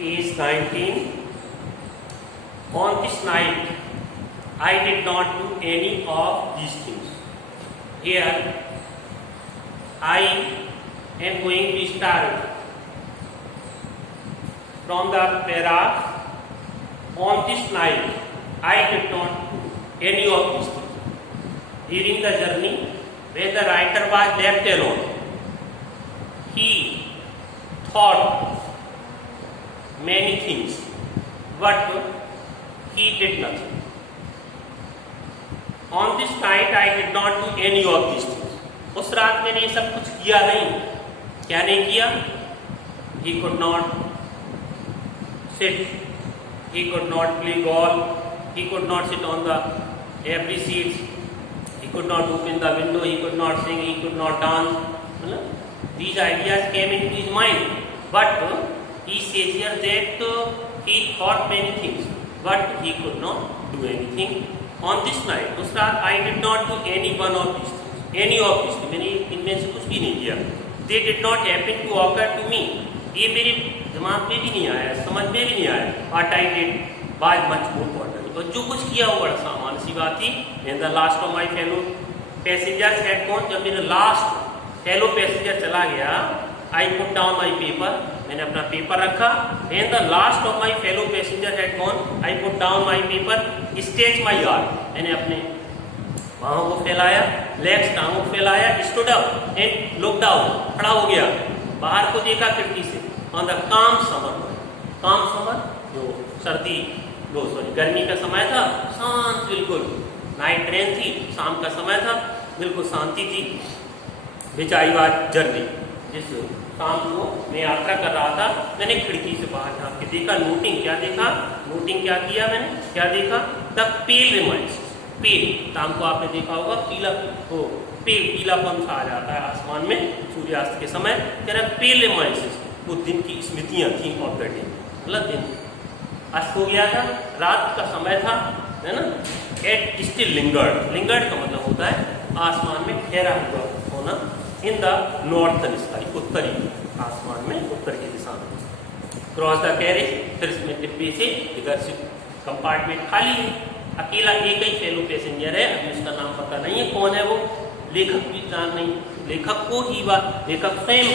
Page 19. On this night, I did not do any of these things. Here, I am going to start from the paragraph. On this night, I did not do any of these things. During the journey, where the writer was left alone, he thought many things, but he did nothing. On this night, I did not do any of these things. उस रात मैंने ये सब कुछ किया नहीं. क्या नहीं किया? He could not sit. He could not play golf. He could not sit on the every seat. He could not open the window. He could not sing. He could not dance. These ideas came into his mind. But he says here that he thought many things, but he could not do anything. On this night, उस रात I did not do any one of these things. Any of these things. मैंने इनमें से कुछ भी नहीं किया. They did not happen to occur to me. ये मेरे दिमाग में भी नहीं आया, समझ में भी नहीं आया. What I did was much more important. और जो कुछ किया वो बड़ा सामान्य सी बात थी. And the last of my fellow passengers had gone. जब मेरा last fellow passenger चला गया, I put down my paper. मैंने अपना पेपर रखा. And the last of my fellow passenger had gone. I put down my paper. Stretched my arm. मैंने अपने बाहों को फैलाया, लेग्स टांगों को फैलाया, stood up and looked out, खड़ा हो गया, बाहर को देखा खिड़की से. ऑन द काम समर जो सर्दी गर्मी का समय था, शांत बिल्कुल, नाइट ट्रेन थी, शाम का समय था, बिल्कुल शांति थी. बिचाई बात जर्नी, जिस काम को मैं यात्रा कर रहा था, मैंने खिड़की से बाहर झाँक के देखा. नोटिंग क्या देखा? नोटिंग क्या किया मैंने? क्या देखा? The pale reminds. पेल, शाम को आपने देखा होगा पीलापन सा आ जाता है आसमान में सूर्यास्त के समय. तेरा पेल रिमाइंड्स, वो दिन की स्मृतियां थी ऑफ द डे. मतलब दिन अस्त हो गया था, रात का समय था, है ना. एट स्टिल लिंगर्ड का मतलब होता है आसमान में ठहरा हुआ होना. इन द नॉर्थर्न स्काई, उत्तरी आसमान में, उत्तर की दिशा में. क्रॉस द कैरेज, फिर इसमें डिब्बे से इधर से कंपार्टमेंट खाली है, अकेला एक ही फेलो पैसेंजर है. अभी उसका नाम पता नहीं है, कौन है वो, लेखक भी जान नहीं, लेखक को ही लेखक स्वयं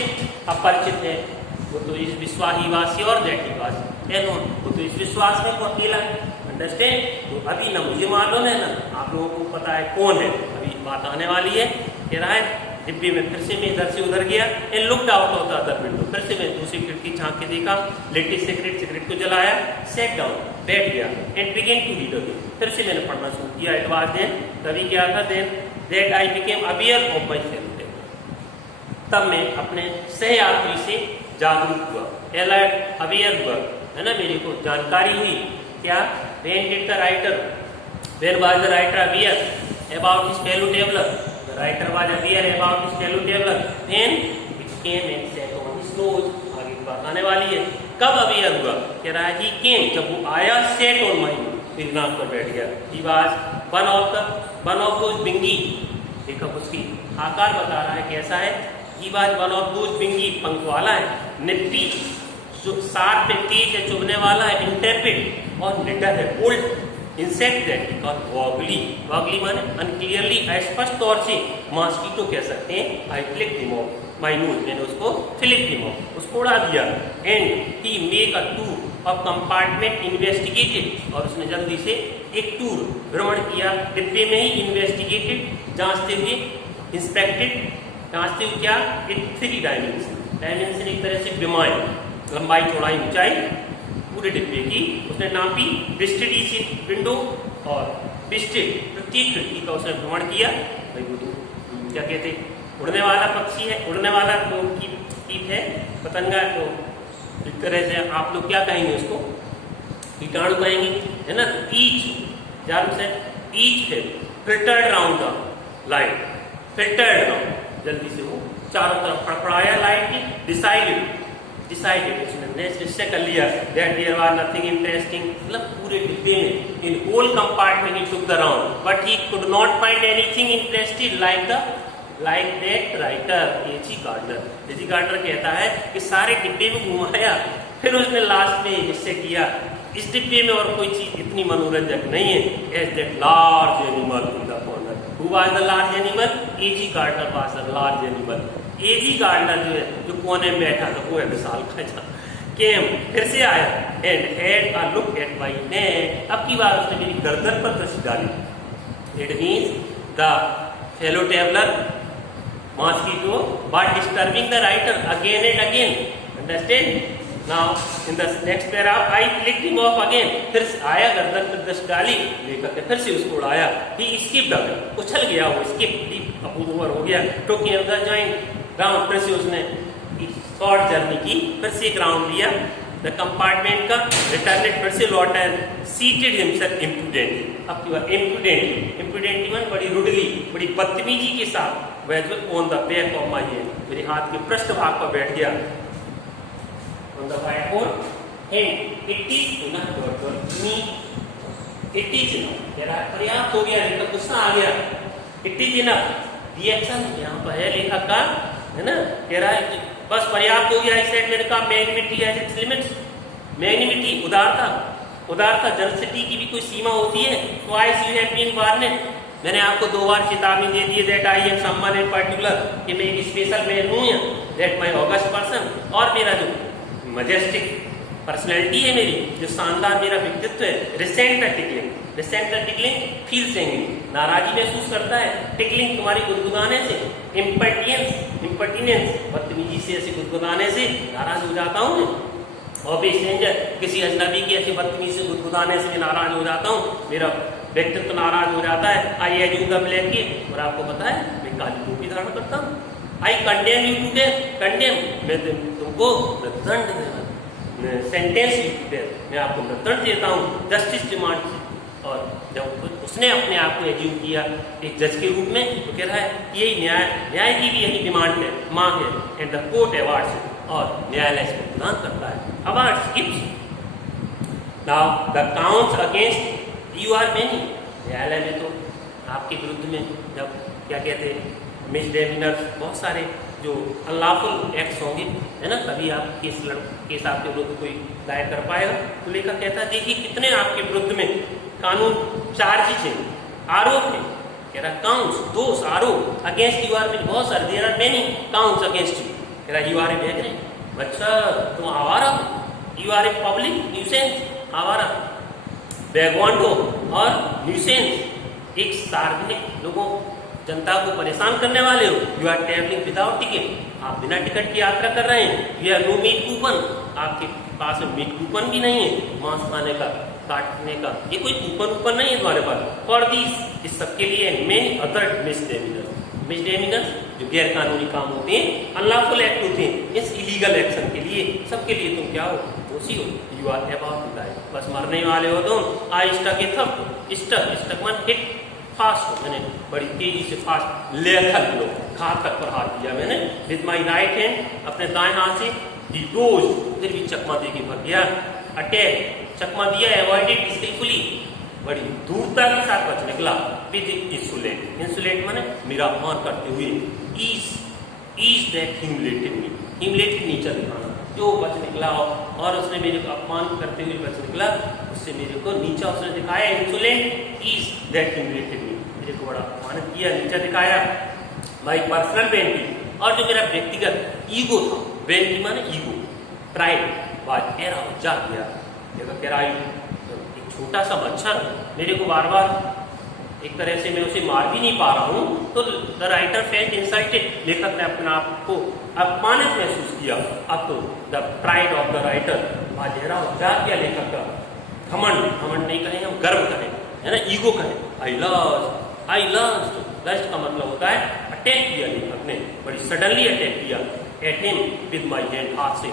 अपरिचित है. वो तो इस विश्वास ही वासी और दैट ही वासी एलोन, वो तो इस विश्वास में वो अकेला है. अंडरस्टैंड? तो अभी ना मुझे मालूम है, ना आप लोगों को पता है कौन है. अभी बात आने वाली है. कह रहा है डिब्बे में फिर से मैं इधर से उधर गया. And looked out of the other window, फिर से मैं दूसरी खिड़की झांक के देखा. लेटेस्ट सिगरेट को जलाया, सेट डाउन, बैठ गया. And begin to read again, फिर से मैंने पढ़ना शुरू किया. इट वाज देन, तभी क्या था, then that I became aware of my fellow. तब मैं अपने सहयात्री से जागरूक हुआ, अलर्ट, अवेयर हुआ, है ना. मेरे को जानकारी हुई. क्या? When did the writer, when was the writer aware about his fellow traveller. The writer was aware about his fellow traveler when it came and sat on his nose. आगे की बात आने वाली है. कब अवेयर हुआ? कह रहा है he came, जब वो आया, sat on my nose, मेरी नाक पर बैठ गया. He was one of those Bingi, देखो उसकी आकार बता रहा है कैसा है. He was one of those Bingi, पंख वाला है, निप्पी, जो शार्प पे तेज है, चुभने वाला है, इंटेरप्रेट, और निडर है, bold. Insect that called vaguely. Vaguely माने अनक्लियरली, स्पष्ट तौर से मॉस्किटो कह सकते हैं. I flicked him off my nose, मैंने उसको फ्लिक हिम ऑफ, उसको उड़ा दिया. And he make a tour of compartment investigated, और उसने जल्दी से एक टूर, भ्रमण किया डिब्बे में ही. इन्वेस्टिगेटेड, जांचते हुए, इंस्पेक्टेड, जांचते हुए क्या, एक 3 डायमेंशन एक तरह से विमाएं, लंबाई, चौड़ाई, ऊंचाई पूरे डिब्बे की उसने नापी. विजिटेड ईच विंडो, और विजिटेड प्रत्येक खिड़की का उसने भ्रमण किया. भाई वो तो क्या कहते, उड़ने वाला पक्षी है, उड़ने वाला तो कीट है, पतंगा. तो एक तरह से आप लोग क्या कहेंगे उसको, कीटाणु कहेंगे, है ना. ईच जर्म से ईच है, filtered round the light, filtered round, जल्दी से वो चारों तरफ फड़फड़ाया लाइट की. डिसाइडेड उसने निश्चय कर लिया that there was nothing interesting. मतलब पूरे डिब्बे में, in whole compartment he took the round, but he could not find anything interesting like that writer. AG Gardiner कहता है कि सारे डिब्बे में घुमाया, फिर उसने लास्ट में इससे किया, इस डिब्बे में और कोई चीज इतनी मनोरंजक नहीं है as that large animal in the corner. Who was the large animal? AG Gardiner was the large animal. AG Gardiner जो है, जो कोने में बैठा था, वो है विशाल खचा। केम, फिर से आया and had a look at my नेक। अब की बार उसने मेरी गर्दन पर दृष्टि डाली। It means the fellow traveller mosquito but disturbing the writer again and again. Understand? Now in the next paragraph I clicked him of again. फिर आया, गर्दन पर दृष्टि डाली, लेकर के फिर से उसको उड़ाया। ही स्किप्ड अवे, उछल गया, वो स्किप ओवर हो गया। Took him the joint round, फिर से उसने शॉर्ट जर्नी की, फिर से एक राउंड लिया द कंपार्टमेंट का, रिटर्न फिर से लौटा, सीटेड हिमसेल्फ इम्प्रूडेंट। अब की बार इम्प्रूडेंट, इम्प्रूडेंट मन बड़ी रुडली, बड़ी बदतमीजी के साथ वह on the back of my hand, मेरे हाथ के पृष्ठभाग पर बैठ गया। On the whiteboard, and it is enough me. It is enough. यार पर्याप्त हो गया, लेखक गुस्सा आ गया। It is enough. रिएक्शन यहाँ पर है लेखक का, है ना? कह रहा है कि बस पर्याप्त हो गया। इस साइड मैंने कहा मैग्निमिटी हैज इट्स लिमिट्स। मैग्निमिटी, उदारता, उदारता, जनसिटी की भी कोई सीमा होती है। Twice you have been warned. मैंने आपको 2 बार चेतावनी दे दी है that I am someone in particular, कि मैं एक स्पेशल मैन हूँ, दैट माय ऑगस्ट पर्सन, और मेरा जो मजेस्टिक पर्सनैलिटी है, मेरी जो शानदार मेरा व्यक्तित्व है। Resent the tickling, resent the tickling feel सेंगरी, नाराजी महसूस करता है। टिकलिंग तुम्हारी गुदगुदाने से, इम्पर्टिनेंस, इम्पर्टिनेंस बदतमीजी से ऐसे गुदगुदाने से नाराज हो जाता हूँ मैं। और स्ट्रेंजर, किसी अजनबी की ऐसी बदतमीजी से गुदगुदाने से नाराज हो जाता हूँ, मेरा व्यक्तित्व नाराज हो जाता है। आई एज्यूम द ब्लैक की, और आपको पता है मैं काली टोपी धारण करता हूँ। I condemn you to death, condemn, मैं तुमको मृत्युदंड देना, सेंटेंस यू टू डेथ, मैं आपको मृत्युदंड देता हूँ। जस्टिस डिमांड, और जब उसने अपने आप को एज्यूम किया एक जज के रूप में, तो कह रहा है यही न्याय, न्याय की भी यही डिमांड है, मांग है। एंड द कोर्ट अवार्ड्स, और न्यायालय इसको प्रदान करता है, awards gift. Now the counts against you are many. न्यायालय में तो आपके विरुद्ध में जब क्या कहते हैं मिसडेमिनर्स, बहुत सारे जो अनलॉफुल एक्ट्स होंगे, है ना, तभी आप केस आपके विरुद्ध कोई दायर कर पाएगा। तो लेखक कहता है देखिए कितने आपके विरुद्ध में कानून चार्जेस हैं, आरोप है। कह रहा काउंट्स, दोष, आरोप, अगेंस्ट यू आर मेनी, बहुत सारे, there are many counts against you. कह रहा यू आर ए वैगरेंट, बच्चा तुम आवारा हो, you are a public nuisance, आवारा, वैगवांडो और न्यूसेंस, एक सार्वजनिक लोगों, जनता को परेशान करने वाले हो। You are travelling without ticket, आप बिना टिकट की यात्रा कर रहे हैं। You have no meat coupon, आपके पास में मीट कूपन भी नहीं है मांस खाने का, काटने का, ये कोई कूपन नहीं है तुम्हारे पास। फॉर दिस, इस सबके लिए मेनी अदर मिसडेमिनर्स, मिसडेमिनर्स जो गैर कानूनी काम होते हैं, अनलॉफुल एक्ट होते हैं, इस इलीगल एक्शन के लिए, सबके लिए तुम क्या हो, दोषी हो। You are about to die, बस मरने वाले हो तुम। आई स्टक ए थप, स्टक मन हिट फास्ट, मैंने बड़ी तेजी से फास्ट, लेथल लो, घातक पर हाथ दिया मैंने। विद माई राइट हैंड, अपने दाएं हाथ से, दी डोज, फिर भी चकमा दे के भर दिया। अटैक, चकमा दिया, अवॉइडेड स्किलफुली, बड़ी दूरता के साथ बच निकला। विद इंसुलेट, इंसुलेट माने मेरा अपमान करते हुए। Is that humiliated me, humiliated नीचा दिखाना, जो बच निकला और उसने मेरे को अपमान करते हुए बच निकला, उससे मेरे को नीचा उसने दिखाया। इंसुलेंट ईज दैट ह्यूमिलेटेड मी, मेरे को बड़ा अपमानित किया, नीचा दिखाया। माई पर्सनल वेंटी, और जो मेरा व्यक्तिगत ईगो था, वेंटी माने ईगो, प्राइड वाज एराउंड, जा गया। कह रहा एक छोटा सा मच्छर मेरे को बार बार एक तरह से मैं उसे मार भी नहीं पा रहा हूँ, तो द राइटर फेल्ट इंसल्टेड, लेखक ने अपने आप को अपमानित महसूस किया। अब तो the pride of the writer वाजेरा जा गया, लेखक का घमंड, घमंड नहीं कहें हम, गर्व कहें, है ना, ईगो कहें। आई लॉस्ट, लस्ट का मतलब होता है अटैक किया, लेखक ने बड़ी सडनली अटैक किया। At him with my hand, हाथ से,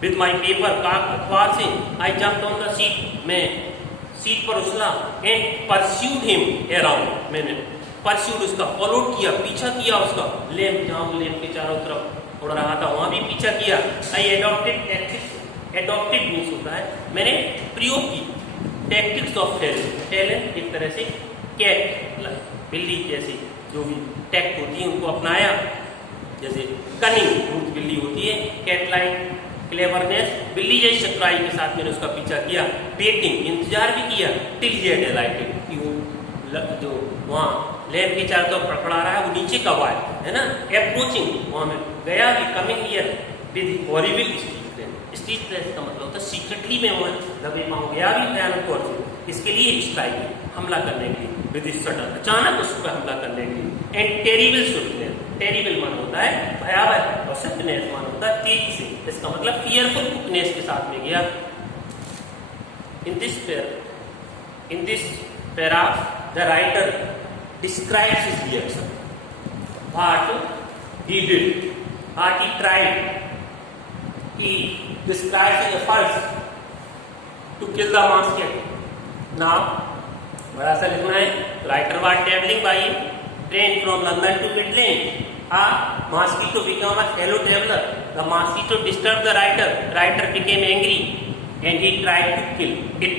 विद माई पेपर, अखबार से। आई जंप्ड ऑन द सीट, मैं सीट पर उछला। एंड परस्यूड हिम अराउंड, मैंने परस्यूड उसका फॉलोड किया, पीछा किया उसका। लैंप, जहाँ वो लैंप के चारों तरफ उड़ रहा था वहां भी पीछा किया। आई एडॉप्टेड टैक्टिक्स, एडॉप्टेड मीन्स होता है मैंने प्रयोग की, टैक्टिक्स ऑफ टैलेंट, एक तरह से कैट, बिल्ली जैसी जो भी टैक्ट होती है उनको अपनाया। जैसे कनिंग, बिल्ली होती है, कैट लाइन क्लेवरनेस, बिल्ली जैसी चतुराई के साथ मैंने उसका पीछा किया, वेटिंग, इंतजार भी किया, टिल ही हैड अलाइटेड, कि वो जो वहाँ लैम्प के चारों तरफ फड़फड़ा रहा है वो नीचे कब आए, है ना, अप्रोचिंग, वहाँ में गया भी, coming here with horrible street press का मतलब होता है सीक्रेटली मैं वहाँ दबे पाऊँ, गया भी भयानक तौर से, इसके लिए स्ट्राइक, हमला करने के लिए, विद सडन, अचानक उस पर हमला करने के लिए, एंड टेरिबल स्विफ्टनेस, टेरिबल मान होता है भयावह और स्विफ्टनेस मान होता है तेजी से, इसका मतलब फियरफुल क्विकनेस के साथ में गया। In this paragraph, the writer describes his reaction, what he did, what he tried. He describes his efforts to kill the mosquito. Now, बड़ा सा लिखना है, writer was traveling by train from London to Midland. A mosquito became a fellow traveler. The mosquito disturbed the writer. Writer became angry and he tried to kill it.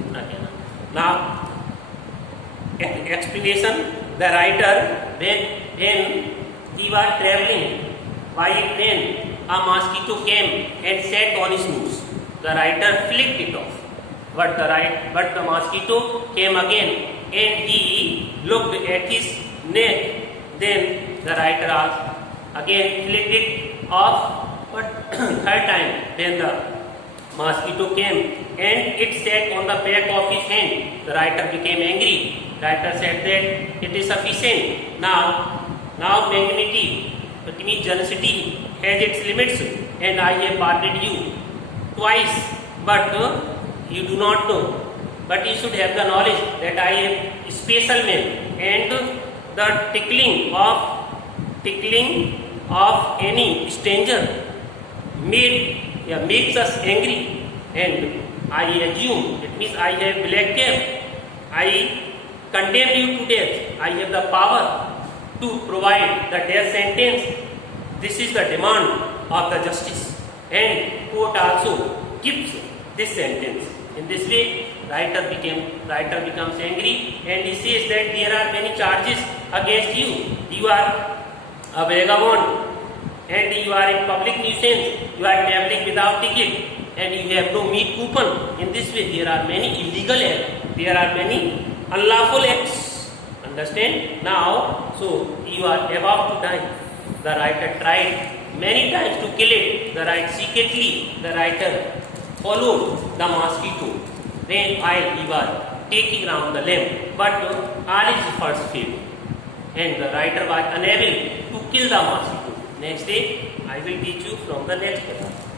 इतना कहना. Now, explanation: the writer, when he was traveling by a train, a mosquito came and sat on his nose. The writer flicked it off, but the mosquito came again and he looked at his neck. Then the writer again flicked it off, but third time when the mosquito came and it sat on the back of his hand, the writer became angry. Writer said that it is sufficient. Now magnanimity, it means generosity, has its limits, and I have pardoned you twice, but you do not know. But you should have the knowledge that I am a special man, and the tickling of any stranger makes us angry, and I assume, it means I have black cap, I condemn you to death. I have the power to provide the death sentence. This is the demand of the justice, and court also gives this sentence. In this way, writer becomes angry, and he says that there are many charges against you. You are a vagabond, and you are a public nuisance. You are traveling without ticket, and you have no meat coupon. In this way, there are many illegal acts. There are many unlawful acts. Understand? Now, so you are about to die. The writer tried many times to kill it. Secretly, the writer followed the mosquito while he was taking round the lamp, but all his efforts failed, and the writer was unable to kill the mosquito. Next day, I will teach you from the next paragraph.